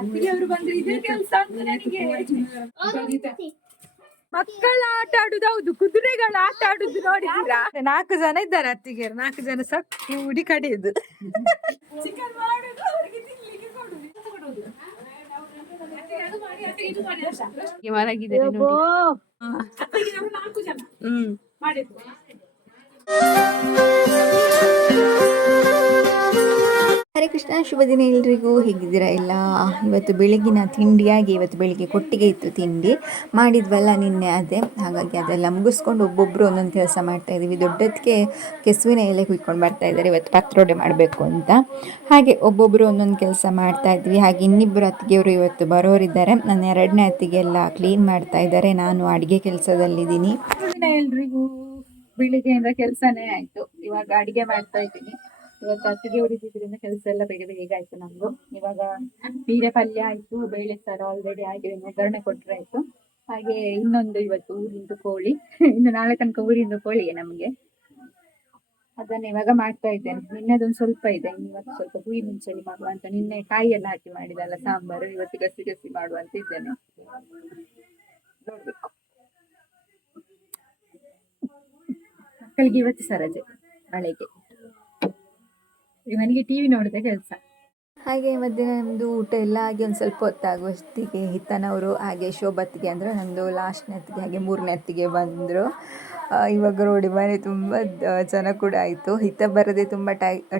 ಅವರು ಬಂದ್ರೆ ಇದೇ ಕೆಲಸ ಅಂತ ನನಗೆ. ಮಕ್ಕಳ ಆಟ ಆಡುದು ಹೌದು, ಕುದುರೆಗಳ ಆಟ ಆಡುದು ನೋಡಿದ್ದೀರಾ? 4 ಜನ ಇದ್ದಾರೆ ಅತ್ತಿಗೆ, 4 ಜನ ಕೂಡಿ ಕಡಿಯುದು, ಚಿಕನ್ ಮಾಡುದು, ಅವರಿಗೆ ತಿನ್ಲಿಕ್ಕೆ ಕೊಡುದು. ಮಲಗಿದ್ದಾರೆ ನೋಡಿ. 4 ಜನ ಮಾಡಿದ್ರು. ಹರೇ ಕೃಷ್ಣ, ಶುಭ ದಿನ ಎಲ್ರಿಗೂ. ಹೇಗಿದ್ದೀರಾ ಎಲ್ಲ? ಇವತ್ತು ಬೆಳಗಿನ ತಿಂಡಿಯಾಗಿ, ಇವತ್ತು ಬೆಳಿಗ್ಗೆ ಕೊಟ್ಟಿಗೆ ಇತ್ತು ತಿಂಡಿ ಮಾಡಿದ್ವಲ್ಲ ನಿನ್ನೆ, ಅದೇ. ಹಾಗಾಗಿ ಅದೆಲ್ಲ ಮುಗಿಸ್ಕೊಂಡು ಒಬ್ಬೊಬ್ಬರು ಒಂದೊಂದು ಕೆಲಸ ಮಾಡ್ತಾಯಿದ್ದೀವಿ. ದೊಡ್ಡದಕ್ಕೆ ಕೆಸುವಿನ ಎಲೆ ಕುಯ್ಕೊಂಡು ಬರ್ತಾಯಿದ್ದಾರೆ, ಇವತ್ತು ಪತ್ರೊಡೆ ಮಾಡಬೇಕು ಅಂತ. ಹಾಗೆ ಒಬ್ಬೊಬ್ಬರು ಒಂದೊಂದು ಕೆಲಸ ಮಾಡ್ತಾಯಿದ್ವಿ. ಹಾಗೆ ಇನ್ನಿಬ್ಬರು ಅತ್ತಿಗೆಯವರು ಇವತ್ತು ಬರೋರಿದ್ದಾರೆ. ನನ್ನ 2ನೇ ಅತ್ತಿಗೆಲ್ಲ ಕ್ಲೀನ್ ಮಾಡ್ತಾಯಿದ್ದಾರೆ, ನಾನು ಅಡುಗೆ ಕೆಲಸದಲ್ಲಿದ್ದೀನಿ. ಎಲ್ರಿಗೂ ಬೆಳಿಗ್ಗೆಯಿಂದ ಕೆಲಸನೇ ಆಯಿತು. ಇವಾಗ ಅಡುಗೆ ಮಾಡ್ತಾ ಇದ್ದೀನಿ. ಇವತ್ತು ಅತ್ತಿಗೆ ಉರಿದಿದ್ರಿಂದ ಕೆಲಸ ಎಲ್ಲ ಬೇಗ ಬೇಗ ಆಯ್ತು ನಮ್ದು. ಇವಾಗ ಬೀರೆ ಪಲ್ಯ ಆಯ್ತು, ಬೇಳೆ ಸಾರು ಆಲ್ರೆಡಿ ಆಗಿದೆ, ಒಗ್ಗರಣೆ ಕೊಟ್ರೆ ಆಯ್ತು. ಹಾಗೆ ಇನ್ನೊಂದು ಇವತ್ತು ಊರಿಂದು ಕೋಳಿ, ಇನ್ನು ನಾಳೆ ತನಕ ಊರಿಂದು ಕೋಳಿಯೇ ನಮ್ಗೆ. ಅದನ್ನ ಇವಾಗ ಮಾಡ್ತಾ ಇದ್ದೇನೆ. ನಿನ್ನೆದೊಂದು ಸ್ವಲ್ಪ ಇದೆ, ಇವತ್ತು ಸ್ವಲ್ಪ ಹುಳಿ ಮುಂಚಳಿ ಮಾಡುವ ಅಂತ. ನಿನ್ನೆ ಕಾಯಿ ಎಲ್ಲ ಹಾಕಿ ಮಾಡಿದಲ್ಲ ಸಾಂಬಾರು, ಇವತ್ತು ಗಸಿ ಗಸಿ ಮಾಡುವಂತ ಇದ್ದೇನೆ. ನೋಡ್ಬೇಕು. ಮಕ್ಕಳಿಗೆ ಇವತ್ತು ಸರಜೆ ಮಳೆಗೆ, ಇವನಿಗೆ ಟಿವಿ ನೋಡಿದ ಕೆಲಸ. ಹಾಗೆ ಮಧ್ಯಾಹ್ನ ನಮ್ಮದು ಊಟ ಎಲ್ಲ ಆಗಿ ಒಂದು ಸ್ವಲ್ಪ ಹೊತ್ತಾಗುವಷ್ಟಿಗೆ ಹಿತ್ತನವರು ಹಾಗೆ ಶೋಭತ್ತಿಗೆ ಅಂದರೆ ನಮ್ಮದು ಲಾಸ್ಟ್ನೇ ಅತ್ತಿಗೆ ಹಾಗೆ 3ನೇ ಅತ್ತಿಗೆ ಬಂದರು. ಇವಾಗ ನೋಡಿ ಮನೆ ತುಂಬ ಜನ ಕೂಡ ಆಯಿತು. ಹಿತ್ತ ಬರೋದೇ ತುಂಬ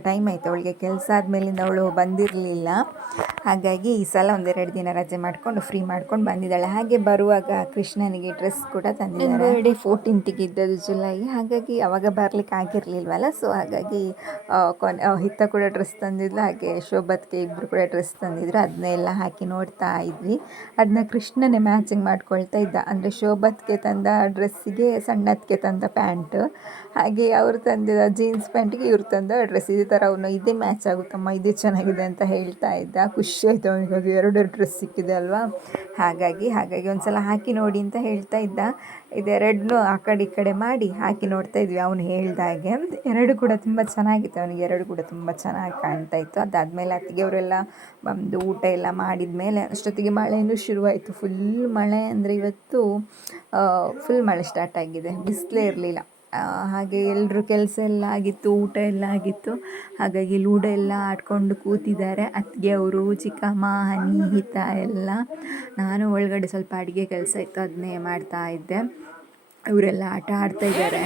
ಟೈಮ್ ಆಯಿತು, ಅವಳಿಗೆ ಕೆಲಸ ಆದಮೇಲಿಂದ ಅವಳು ಬಂದಿರಲಿಲ್ಲ. ಹಾಗಾಗಿ ಈ ಸಲ 1-2 ದಿನ ರಜೆ ಮಾಡಿಕೊಂಡು ಫ್ರೀ ಮಾಡ್ಕೊಂಡು ಬಂದಿದ್ದಾಳೆ. ಹಾಗೆ ಬರುವಾಗ ಕೃಷ್ಣನಿಗೆ ಡ್ರೆಸ್ ಕೂಡ ತಂದಿದ್ದಾರೆ. ಬರ್ಡೇ 14th ಇದ್ದದ್ದು ಜುಲೈ, ಹಾಗಾಗಿ ಅವಾಗ ಬರಲಿಕ್ಕೆ ಆಗಿರಲಿಲ್ವಲ್ಲ. ಸೊ ಹಾಗಾಗಿ ಹಿತ್ತ ಕೂಡ ಡ್ರೆಸ್ ತಂದಿದ್ಲು, ಹಾಗೆ ಶೋಭತ್ಗೆ ಇಬ್ಬರು ಕೂಡ ಡ್ರೆಸ್ ತಂದಿದ್ರು. ಅದನ್ನೆಲ್ಲ ಹಾಕಿ ನೋಡ್ತಾ ಇದ್ವಿ. ಅದನ್ನ ಕೃಷ್ಣನೇ ಮ್ಯಾಚಿಂಗ್ ಮಾಡ್ಕೊಳ್ತಾ ಇದ್ದ. ಅಂದರೆ ಶೋಭತ್ಗೆ ತಂದ ಡ್ರೆಸ್ಸಿಗೆ ಸಣ್ಣದಕ್ಕೆ ತಂದ ಪ್ಯಾಂಟು, ಹಾಗೆ ಅವ್ರು ತಂದಿದ್ದ ಜೀನ್ಸ್ ಪ್ಯಾಂಟಿಗೆ ಇವ್ರು ತಂದ ಡ್ರೆಸ್, ಇದೇ ಥರ ಅವನು ಇದೇ ಮ್ಯಾಚ್ ಆಗುತ್ತಮ್ಮ, ಇದೇ ಚೆನ್ನಾಗಿದೆ ಅಂತ ಹೇಳ್ತಾ ಇದ್ದ. ಖುಷಿ ಆಯಿತು ಅವನಿಗೆ, ಅದು 2 ಡ್ರೆಸ್ ಸಿಕ್ಕಿದೆ ಅಲ್ವಾ. ಹಾಗಾಗಿ ಒಂದು ಸಲ ಹಾಕಿ ನೋಡಿ ಅಂತ ಹೇಳ್ತಾ ಇದ್ದ. ಇದೆರಡನ್ನೂ ಆ ಕಡೆ ಈ ಕಡೆ ಮಾಡಿ ಹಾಕಿ ನೋಡ್ತಾ ಇದ್ವಿ ಅವನು ಹೇಳ್ದಾಗೆ. 2 ಕೂಡ ತುಂಬ ಚೆನ್ನಾಗಿತ್ತು ಅವನಿಗೆ, 2 ಕೂಡ ತುಂಬ ಚೆನ್ನಾಗಿ ಕಾಣ್ತಾ ಇತ್ತು. ಅದಾದಮೇಲೆ ಅತ್ತಿಗೆಯವರೆಲ್ಲ ಬಂದು ಊಟ ಎಲ್ಲ ಮಾಡಿದ ಮೇಲೆ ಅಷ್ಟೊತ್ತಿಗೆ ಮಳೆಯೂ ಶುರುವಾಯಿತು. ಫುಲ್ ಮಳೆ ಅಂದರೆ ಇವತ್ತು ಫುಲ್ ಮಳೆ ಸ್ಟಾರ್ಟ್ ಆಗಿದೆ, ಬಿಸಿಲೇ ಇರಲಿಲ್ಲ. ಹಾಗೆ ಎಲ್ಲರೂ ಕೆಲಸ ಎಲ್ಲ ಆಗಿತ್ತು, ಊಟ ಎಲ್ಲ ಆಗಿತ್ತು. ಹಾಗಾಗಿ ಲೂಡೋ ಎಲ್ಲ ಆಡ್ಕೊಂಡು ಕೂತಿದ್ದಾರೆ ಅತ್ತಿಗೆ ಅವರು, ಚಿಕ್ಕಮ್ಮ, ಹನಿ, ಹಿತ ಎಲ್ಲ. ನಾನು ಒಳಗಡೆ ಸ್ವಲ್ಪ ಅಡುಗೆ ಕೆಲಸ ಇತ್ತು, ಅದನ್ನೇ ಮಾಡ್ತಾ ಇದ್ದೆ. ಇವರೆಲ್ಲ ಆಟ ಆಡ್ತಾ ಇದ್ದಾರೆ.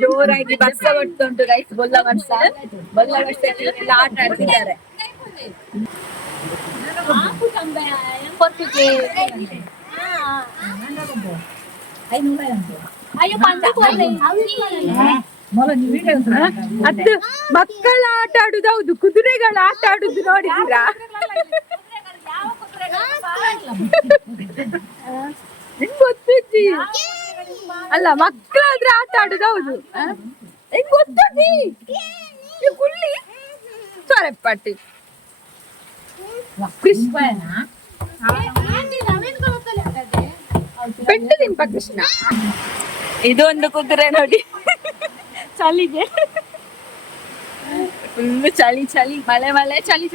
ಜೋರಾಗಿ ಬಸ್ಸ ಹೊಟ್ಟುಂಟು ಗೈಸ್. ಬೊಲ್ಲ ವರ್ಷ ಎಲ್ಲ ಆಟ ಆಡ್ತಿದ್ದಾರೆ. ಅದು ಮಕ್ಕಳ ಆಟ ಆಡುದು ಹೌದು, ಕುದುರೆಗಳ ಆಟ ಆಡುದು ನೋಡಿದ್ದೀರಾ? ನಿಂಗೆ ಗೊತ್ತಿದ್ದಿ ಅಲ್ಲ, ಮಕ್ಕಳಾದ್ರೆ ಆಟ ಆಡುದು ಹೌದು. ನಿಂಗೆ ಗೊತ್ತದ್ದಿ ಕುಳ್ಳಿ ಸೊರೆಪಟ್ಟಿ ಪೆಟ್ಟು ತಿಂಪ ಕೃಷ್ಣ. ಇದೊಂದು ಕುದುರೆ ನೋಡಿ, ಚಳಿಗೆ ಫುಲ್ ಚಳಿ, ಮಳೆ, ಚಳಿ.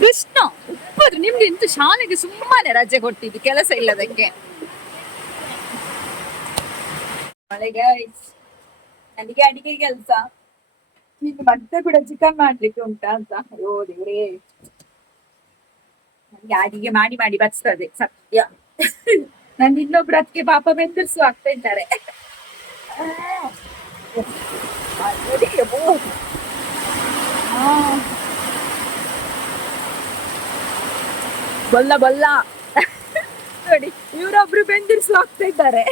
ಕೃಷ್ಣ ಉಪ್ಪದು, ನಿಮ್ಗೆ ಇಂತು ಶಾಲೆಗೆ ಸುಮ್ಮನೆ ರಜೆ ಕೊಟ್ಟಿದ್ದು ಕೆಲಸ ಇಲ್ಲದಕ್ಕೆ. ಮಳೆಗೆ ನನಗೆ ಅಡಿಗೆ ಕೆಲಸ, ನಿಮ್ಗೆ ಮತ್ತೆ ಕೂಡ ಚಿಕನ್ ಮಾಡ್ಲಿಕ್ಕೆ ಉಂಟಾ ಅಂತ. ಅಯ್ಯೋ ದೇವ್ರೇ, ನನಗೆ ಅಡಿಗೆ ಮಾಡಿ ಬರ್ತದೆ ಸತ್ಯ. ನನ್ನ ಇನ್ನೊಬ್ರು ಅದಕ್ಕೆ ಪಾಪ ಬೆಂದರ್ಸು ಆಗ್ತಾ ಇದ್ದಾರೆ. ಬೊಲ್ಲ ನೋಡಿ, ಇವರೊಬ್ರು ಬೆಂದಿರ್ಸು ಆಗ್ತಾ ಇದ್ದಾರೆ,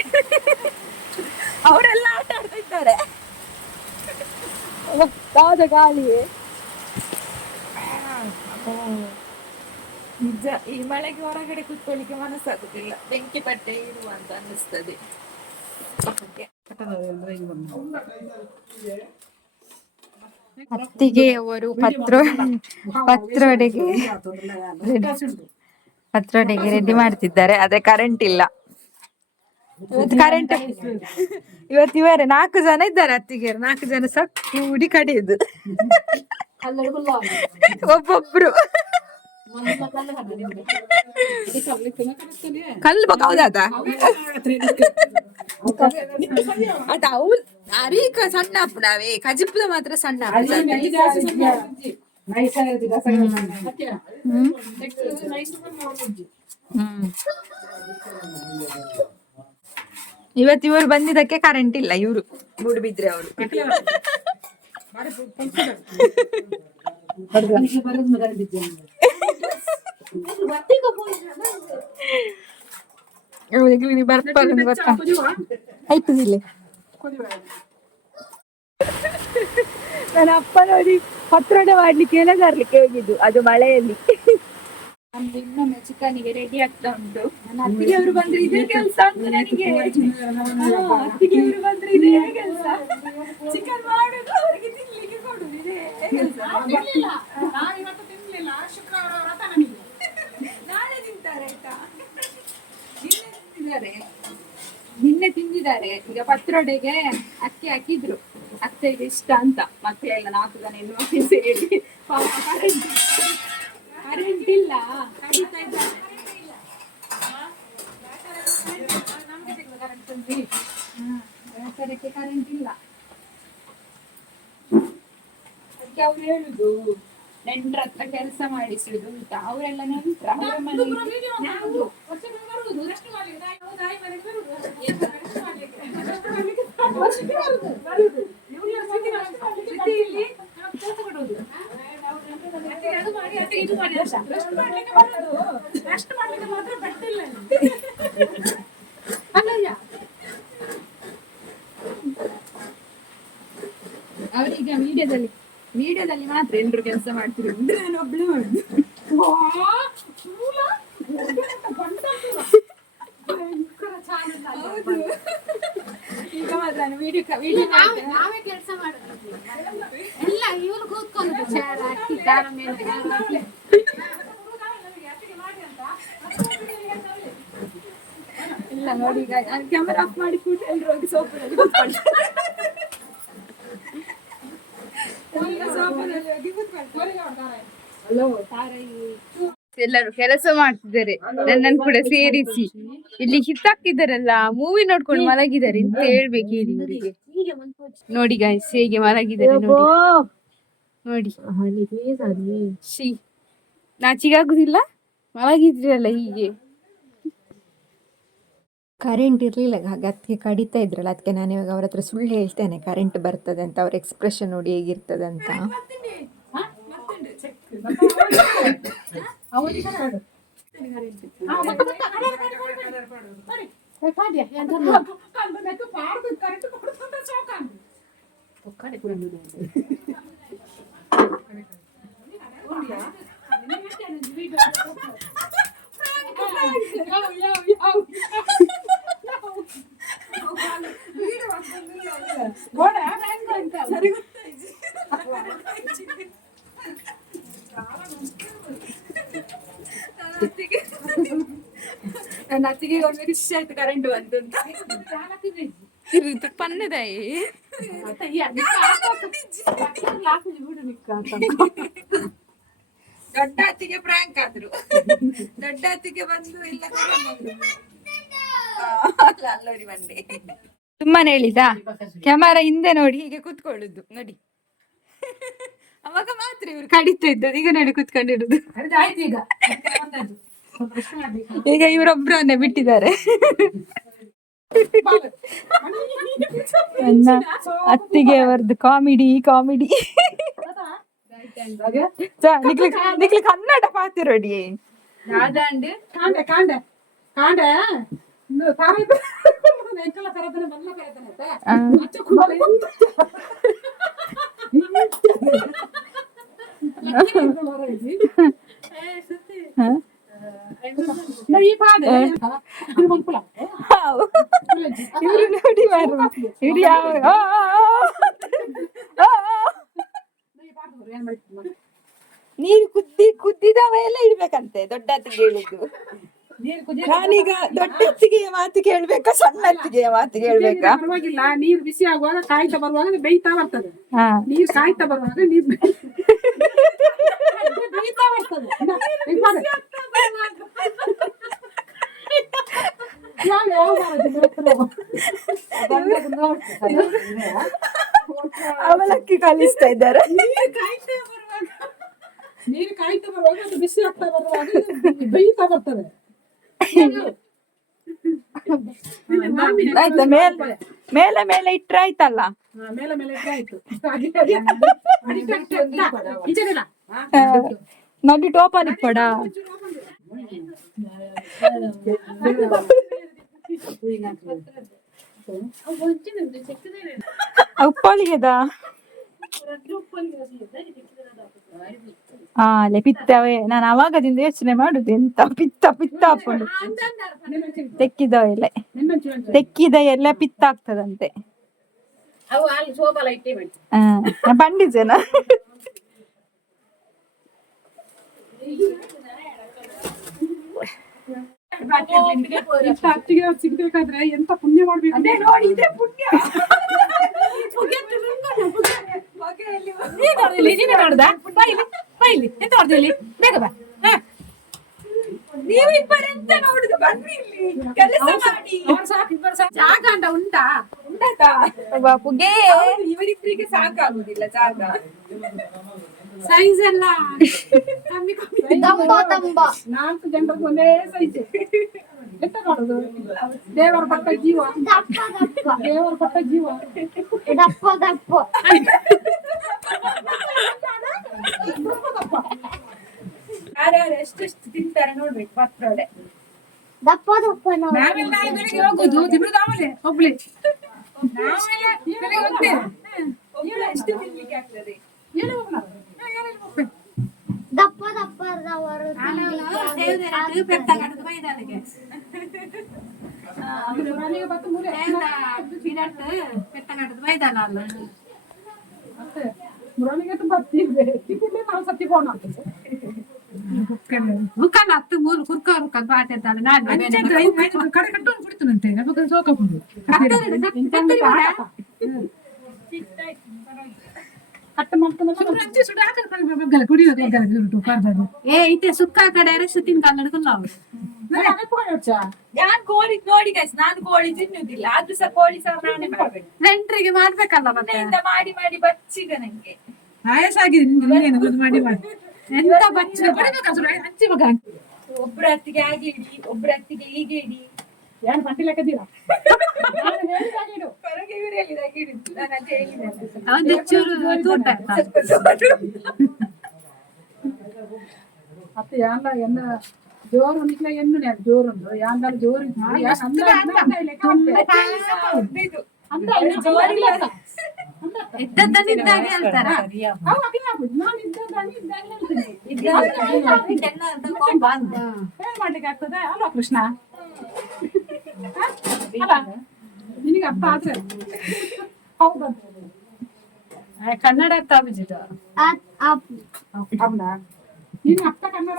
ಅವರೆಲ್ಲ ಆಟ ಆಡ್ತಾ ಇದ್ದಾರೆ. ಯಾವ್ದ ಗಾಳಿ ನಿಜ. ಈ ಮಳೆಗೆ ಹೊರಗಡೆ ಕೂತ್ಕೊಳ್ಳಿಕ್ಕೆ ಮನಸ್ಸಾಗುದಿಲ್ಲ, ಬೆಂಕಿ ಪಟ್ಟೆ ಇರುವ ಅಂತ ಅನ್ನಿಸ್ತದೆ. ಅತ್ತಿಗೆ ಅವರು ಪತ್ರೊಡೆಗೆ ರೆಡಿ ಮಾಡ್ತಿದ್ದಾರೆ. ಆದ್ರೆ ಕರೆಂಟ್ ಇಲ್ಲ. ಇವತ್ತು ಕರೆಂಟ್ ಇವತ್ತು ಇವರೇ 4 ಜನ ಇದ್ದಾರೆ ಅತ್ತಿಗೆ, 4 ಜನ ಕೂಡಿ ಕಡಿಯುದು ಒಬ್ಬೊಬ್ರು. ಕಲ್ಲು ಹೌದಾದ ಅದ ಅವ್ರು ಅರೀಕ ಸಣ್ಣ ಅಪ್ಪನವೇ ಕಜಿಪ್ಪದ ಮಾತ್ರ ಸಣ್ಣ ಇವತ್ತು ಇವರು ಬಂದಿದ್ದಕ್ಕೆ ಕರೆಂಟ್ ಇಲ್ಲ, ಇವರು ಮೂಡುಬಿದ್ರೆ ಅವರು. ಆಯ್ತು ಇಲ್ಲಿ ನನ್ನ ಅಪ್ಪ ನೋಡಿ ಪತ್ರೊಡೆ ಮಾಡ್ಲಿಕ್ಕೆ ಎಲ್ಲ ತರ್ಲಿಕ್ಕೆ ಹೋಗಿದ್ದು, ಅದು ಮಳೆಯಲ್ಲಿ. ನಮ್ದು ಇನ್ನೊಮ್ಮೆ ಚಿಕನಿಗೆ ರೆಡಿ ಆಗ್ತಾ ಉಂಟು. ನನ್ನ ಅತ್ತಿಗೆ ಅವರು ಬಂದ್ರೆ ಇದೇ ಕೆಲಸ ಅಂತ ನನಗೆ. ಅತ್ತಿಗೆ ಅವರು ಬಂದ್ರೆ ಇದೇ ಕೆಲಸ, ಚಿಕನ್ ಮಾಡುದು ಅವರಿಗೆ ತಿನ್ಲಿಕ್ಕೆ ಕೊಡುದು, ಇದೇ ಕೆಲಸ. ನಾಳೆ ತಿಂತಾರೆ ಆಯ್ತಾ, ನಿನ್ನೆ ತಿಂದಿದ್ದಾರೆ. ಈಗ ಪತ್ರೊಡೆಗೆ ಅಕ್ಕಿ ಹಾಕಿದ್ರು, ಅತ್ತೆಗೆ ಇಷ್ಟ ಅಂತ. ಮತ್ತೆ ಎಲ್ಲ 4 ಜನ ಹೆಣ್ಣು ಸೇರಿ ಕರೆಂಟ್ ಇಲ್ಲ, ಕಡಿತಾ ಇದ್ದಾರೆ. ಬೇಸರಕ್ಕೆ ಕರೆಂಟ್ ಇಲ್ಲ. ಅದಕ್ಕೆ ಅವ್ರು ಹೇಳುದು ನೆಂಟ್ರ ಹತ್ರ ಕೆಲಸ ಮಾಡಿಸುದು ಅಂತ. ಅವರೆಲ್ಲ ನೆಂಟ್ರ, ಅವರ ಮನೆ ಅವರೀಗ ವಿಡಿಯೋದಲ್ಲಿ ಮಾತ್ರ ಎಲ್ರು ಕೆಲಸ ಮಾಡ್ತಿದ್ರು. ನಾನು ಒಬ್ಳು ಮಾಡುದು. ಈಗ ಮಾತ್ರ ನಾನು ವಿಡಿಯೋ ನಾವೇ ಕೆಲಸ ಮಾಡೋದು ಎಲ್ಲ ಇವ್ರು ಕೂತ್ಕೊಂಡು ಚೇರ್ ಹಾಕಿ ದಾರ ಮೇಲೆ ಇಲ್ಲ ನೋಡಿ. ಈಗ ನಾನು ಕ್ಯಾಮರಾ ಆಫ್ ಮಾಡಿ ಕೂತು ಎಲ್ರು ಹೋಗಿ ಸೋಫಾದಲ್ಲಿ ಕೂತ್ಕೊಂಡು ಎಲ್ಲರೂ ಕೆಲಸ ಮಾಡ್ತಿದ್ದಾರೆ, ನನ್ನನ್ನು ಕೂಡ ಸೇರಿಸಿ. ಇಲ್ಲಿ ಹಿತ್ತಾಕಿದಾರಲ್ಲ, ಮೂವಿ ನೋಡ್ಕೊಂಡು ಮಲಗಿದ್ದಾರೆ ಅಂತ ಹೇಳ್ಬೇಕು ಹೇಳಿ ಇವರಿಗೆ. ನೋಡಿ ಗಾಯ್ಸ್ ಹೇಗೆ ಮಲಗಿದ್ದಾರೆ ನೋಡಿ. ಶ್ರೀ ನಾಚಿಗಾಗುದಿಲ್ಲ, ಮಲಗಿದ್ರಲ್ಲ ಹೀಗೆ. ಕರೆಂಟ್ ಇರಲಿಲ್ಲ, ಹಾಗೆ ಅದಕ್ಕೆ ಕಡಿತಾ ಇದ್ರಲ್ಲ, ಅದಕ್ಕೆ ನಾನು ಇವಾಗ ಅವ್ರ ಹತ್ರ ಸುಳ್ಳು ಹೇಳ್ತೇನೆ ಕರೆಂಟ್ ಬರ್ತದೆ ಅಂತ. ಅವ್ರ ಎಕ್ಸ್ಪ್ರೆಷನ್ ನೋಡಿ ಹೇಗಿರ್ತದೆ ಅಂತ. ನನ್ನ ಅತ್ತಿಗೆ ಒಮ್ಮೆ ಖುಷಿ ಆಯ್ತು ಕರೆಂಟ್ ಬಂತು ಅಂತ. ಪನ್ನದಾಯಿ ದೊಡ್ಡ ಅತ್ತಿಗೆ ಪ್ರ್ಯಾಂಕ್ ಆದ್ರು. ದೊಡ್ಡ ಅತ್ತಿಗೆ ಬಂದು ಇಲ್ಲ ಅಲ್ಲೋಡಿ ಬಂಡೆ. ಸುಮ್ಮನೆ ಹೇಳಿದಾ, ಕ್ಯಾಮರಾ ಹಿಂದೆ ನೋಡಿ ಹೀಗೆ ಕೂತ್ಕೊಳ್ಳುದು ನೋಡಿ. ಅವಾಗ ಮಾತ್ರ ಇವ್ರು ಕಡಿತಾ ಇದ್ದದ್ದು, ಈಗ ನೋಡಿ ಕೂತ್ಕೊಂಡಿರುದು. ಈಗ ಇವರೊಬ್ಬರನ್ನೇ ಬಿಟ್ಟಿದ್ದಾರೆ. ನನ್ನ ಅತ್ತಿಗೆ ಅವರದ್ದು ಕಾಮಿಡಿ. ನಿಕ್ಲಿ ಕನ್ನಡ ಪಾತಿರೋಡಿ ಇವ್ರು ನೋಡಿ ಇವ್ರು ಯಾವ ನೀರು ಕುದ್ದಿದ ಮೇಲೆ ಇಡ್ಬೇಕಂತೆ, ದೊಡ್ಡ ಅತ್ತಿಗೆ ಹೇಳಿದ್ದು. ನಾನೀಗ ದೊಡ್ಡ ಅತ್ತಿಗೆಯ ಮಾತು ಕೇಳ್ಬೇಕಾ ಸಣ್ಣ ಅತ್ತಿಗೆಯ ಮಾತು ಕೇಳ್ಬೇಕಾ? ಪರವಾಗಿಲ್ಲ, ನೀರು ಬಿಸಿ ಆಗುವಾಗ ಕಾಯ್ತಾ ಬರುವಾಗ ಬೇಯ್ತಾ ಬರ್ತದೆ. ಹಾ ನೀರು ಕಾಯ್ತಾ ಬರುವಾಗ ನೀರು ಬೇಯ್ತಾ ಬರ್ತದೆ. ಅವಲಕ್ಕಿ ಕಲಿಸ್ತಾ ಇದ್ದಾರೆ. ನೀರು ಕಾಯ್ತಾ ಬರುವಾಗ ಅದು ಬಿಸಿ ಆಗ್ತಾ ಬರುವಾಗ ಇದು ಬೇಯ್ತಾ ಬರ್ತದೆ. ಆಯ್ತಾ? ಮೇಲೆ ಮೇಲೆ ಇಟ್ರೆ ಆಯ್ತಲ್ಲ. ಮೇಲೆ ಮೇಲೆ ಇಟ್ರೆ ಆಯ್ತು. ನಡಿ ಟೋಪನ್ ಇಪ್ಪಡ ಉಪ್ಪಳಿಗೆದ ಅಲ್ಲೇ ಪಿತ್ತವೇ. ನಾನು ಅವಾಗದಿಂದ ಯೋಚನೆ ಮಾಡುದು ಎಂತ ಪಿತ್ತ ಪಿತ್ತ ಹಾಕೊಂಡು ತೆಕ್ಕಿದ ಎಲ್ಲ ಪಿತ್ತ ಆಗ್ತದಂತೆ. ಬಂಡಿಜನ ಅತ್ತಿಗೆ ಸಿಗ್ಬೇಕಾದ್ರೆ ಎಂತ ಪುಣ್ಯ ಮಾಡ್ಬೇಕು ನೋಡಿ. ಇದೇ ಪುಣ್ಯ. ನೀವು ಇಬ್ಬರೆಂತ ನೋಡುದು? ಬನ್ನಿ ಇಲ್ಲಿ ಕೆಲಸ ಮಾಡಿ. ಜಾಗ ಅಂತ ಉಂಟಾ? ಬಾಪುಗೆ ಇವರಿಬ್ಬರಿಗೆ ಸಾಕಾಗುದಿಲ್ಲ ಜಾಗ. ಸೈಜ್ ಎಲ್ಲ ಕಮ್ಮಿ ಕಮ್ಮಿ. 4 ಜನರಿಗೆ ಒಂದೇ ಸೈಜ್. ಎಂತ ಮಾಡುದು? ದೇವರ ಪಟ್ಟ ಜೀವ, ದೇವರ ಪಟ್ಟ ಜೀವ. ಯಾರ್ಯಾರು ಎಷ್ಟೆಷ್ಟು ತಿಂತಾರೆ ನೋಡ್ಬೇಕು ಪತ್ರೊಡೆ. ನಾವೆಲ್ಲ ಬೆಳಿಗ್ಗೆ ಹೋಗುದು ತಿನ್ನುದು ಆಮೇಲೆ ಒಬ್ಳೆ. ಎಷ್ಟು ತಿನ್ಲಿಕ್ಕೆ ಆಗ್ತದೆ? ಮುರಳಿಗೆ ತುಂಬಾ ತಿಂಡಿಗೆ ನಾವು ಸತ್ತಿ ಫೋನ್ ಆಗ್ತದೆ. ಮುಖನ ಹತ್ತು ಮೂರು ಕುರ್ಕ ಬಾಟಿದ್ದಾಳೆ. ನಾನು ಕಡೆ ಕಟ್ಟು ಕುಡಿತನಂತೆ ಸೋಕೊಂಡು ಕಟ್ಟ ಮಾಡ್ಕೊಂಡು ಕುಡಿಯೋದು. ಏ ಐತೆ ಸುಕ್ಕ ಕಡೆ ತಿನ್ ಕನ್ನಡಕಲ್ಲ. ನಾನ್ ಕೋಳಿ ನೋಡಿ ಗೈಸ್, ನಾನು ಕೋಳಿ ತಿನ್ನುದಿಲ್ಲ. ಆದ್ರೂ ಸಹ ಕೋಳಿ ಸಾರು ನಾನೇ ಮಾಡ್ಬೇಕು. ನೆಂಟ್ರಿಗೆ ಮಾಡ್ಬೇಕಲ್ಲ ಮತ್ತೆ. ಮಾಡಿ ಮಾಡಿ ಬಚ್ಚಿಗ ನಂಗೆ ಆಯಾಸ ಆಗಿದೆ ಮಾಡಿ ಮಾಡಿ. ಎಂತ ಬಚ್ಚ ಹಂಚಿ ಮಗ. ಒಬ್ರ ಹತ್ತಿಗೆ ಹಾಗೆ ಇಡಿ, ಒಬ್ರ ಹತ್ತಿಗೆ ಹೀಗೆ ಇಡಿ. ಏನ್ ಪಟ್ಟಿ ಲೆಕ್ಕದಿಲ್ಲ. ಹೊರಗೆ ಇವ್ರು ಹೇಳಿದಾಗ ಇಡುದು. ನಾನು ಅದೇ ಹೇಳಿದೆ. ಮತ್ತೆ ಯಾಂದ ಎನ್ನ ಜೋರು ಉಂಟ್ಲ ಎನ್ನು ಜೋರುಂಡು ಯಾಂದ ಜೋರು ಮಾಡ್ಲಿಕ್ಕೆ ಆಗ್ತದೆ ಅಲ್ವಾ ಕೃಷ್ಣ? ನಿನಗೆ ಅರ್ಥ ಆದ್ರೆ ಹೌದಂತ. ಕನ್ನಡ ಅರ್ಥ ಆಗುದಿಲ್ಲ. ನೀನು ಅರ್ಥ ಕನ್ನಡ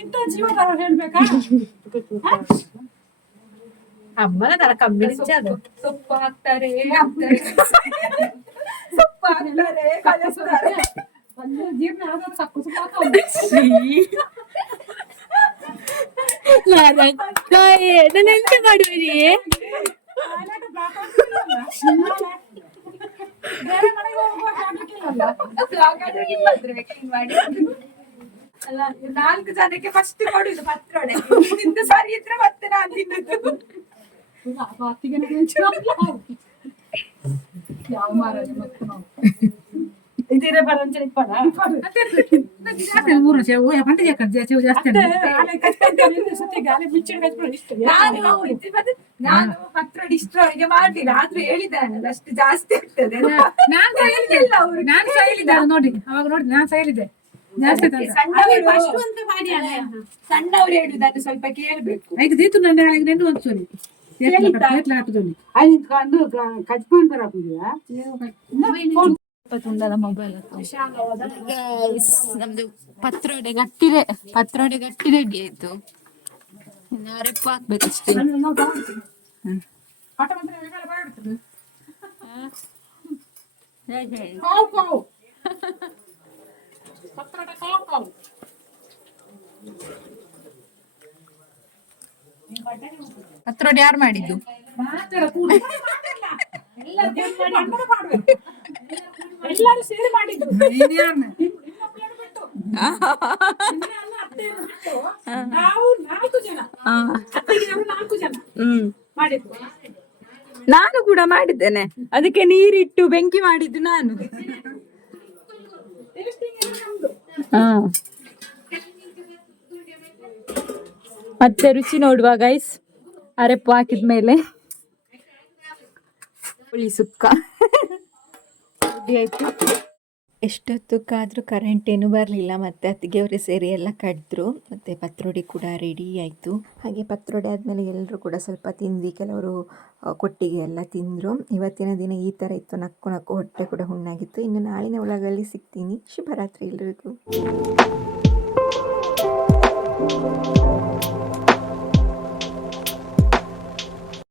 ಇಂಥ ಜೀವನ ಹೇಳ್ಬೇಕಾ? ಅಮ್ಮನ ತರ ಕಮ್ಮಿ ಸೊಪ್ಪು ಹಾಕ್ತಾರೆ, ಸೊಪ್ಪು ಹಾಕ್ತಾರೆ, ಕಲಿಸ್ತಾರೆ. ಜೀವನ ಯಾವ್ದಾದ್ರು ಸಕ್ಕು ಎಂತ ಮಾಡುವಿರಿ? ಬೇರೆ ಮನೆಗೆ ಹೋಗುವಾಗ ಅಲ್ಲ, 4 ಜನಕ್ಕೆ ಫಸ್ಟ್ ಕೊಡುದು ಪತ್ರೊಡೆ. ನಿಂದು ಸರಿ ಇದ್ರೆ ಮತ್ತೆ ನಾನು ತಿನ್ನುದು. ಯಾವ ಮಾರಾಜ ಮತ್ತೆ ನಾವು ಇದೀರ ಬರಂಚನೆ ಪಡ ನಾನು ಪತ್ರೊಡೆ ಇಷ್ಟರವರೆಗೆ ಮಾಡ್ಲಿಲ್ಲ. ಆದ್ರೂ ಹೇಳಿದ್ದಾನೆ ಅಷ್ಟು ಜಾಸ್ತಿ ಆಗ್ತದೆ. ನೋಡಿ ಅವಾಗ ನೋಡಿ ನಾನು ಸೈಲಿದ್ದೆ ಜಾಸ್ತಿ. ಸಣ್ಣವ್ರು ಹೇಳುದು ಅದು ಸ್ವಲ್ಪ ಕೇಳ್ಬೇಕು. ಐದು ದೀತು ನನ್ನ ನೆಂಡು ಒಂದ್ಸರಿ ತುಂಡದ ಮೊಬೈಲ್ ನಮ್ದು ಪತ್ರೊಡೆ ಗಟ್ಟಿ ರೆಡಿ ಆಯ್ತು. ಇನ್ನು ಅರೆಪ್ಪು ಹಾಕ್ಬೇಕಷ್ಟೇ. ಪತ್ರೊಡೆ ಯಾರು ಮಾಡಿದ್ದು? ಎಲ್ಲರೂ ಸೇರಿ ಮಾಡಿದ್ರು. ನಾವು 4 ಜನ, ಅತ್ತಿಗೆಯವರು 4 ಜನ ಮಾಡಿದ್ರು. ನಾನು ಕೂಡ ಮಾಡಿದ್ದೇನೆ. ಅದಕ್ಕೆ ನೀರಿಟ್ಟು ಬೆಂಕಿ ಮಾಡಿದ್ದು ನಾನು. ಮತ್ತೆ ರುಚಿ ನೋಡುವ ಗೈಸ್. ಅರೆಪ್ಪು ಹಾಕಿದ್ಮೇಲೆ ಹುಳಿ ಸುಕ್ಕ ರೆಡಿ ಆಯ್ತು. ಎಷ್ಟೊತ್ತಕ್ಕಾದರೂ ಕರೆಂಟ್ ಏನೂ ಬರಲಿಲ್ಲ. ಮತ್ತು ಅತ್ತಿಗೆಯವರೇ ಸೇರಿ ಎಲ್ಲ ಕಡಿದ್ರು. ಮತ್ತು ಪತ್ರೊಡೆ ಕೂಡ ರೆಡಿ ಆಯಿತು. ಹಾಗೆ ಪತ್ರೊಡೆ ಆದಮೇಲೆ ಎಲ್ಲರೂ ಕೂಡ ಸ್ವಲ್ಪ ತಿಂದು, ಕೆಲವರು ಕೊಟ್ಟಿಗೆ ಎಲ್ಲ ತಿಂದರು. ಇವತ್ತಿನ ದಿನ ಈ ಥರ ಇತ್ತು. ನಕ್ಕು ಹೊಟ್ಟೆ ಕೂಡ ಹುಣ್ಣಾಗಿತ್ತು. ಇನ್ನು ನಾಳಿನ ಒಳಗಲ್ಲಿ ಸಿಗ್ತೀನಿ. ಶುಭರಾತ್ರಿ ಎಲ್ರಿಗೂ.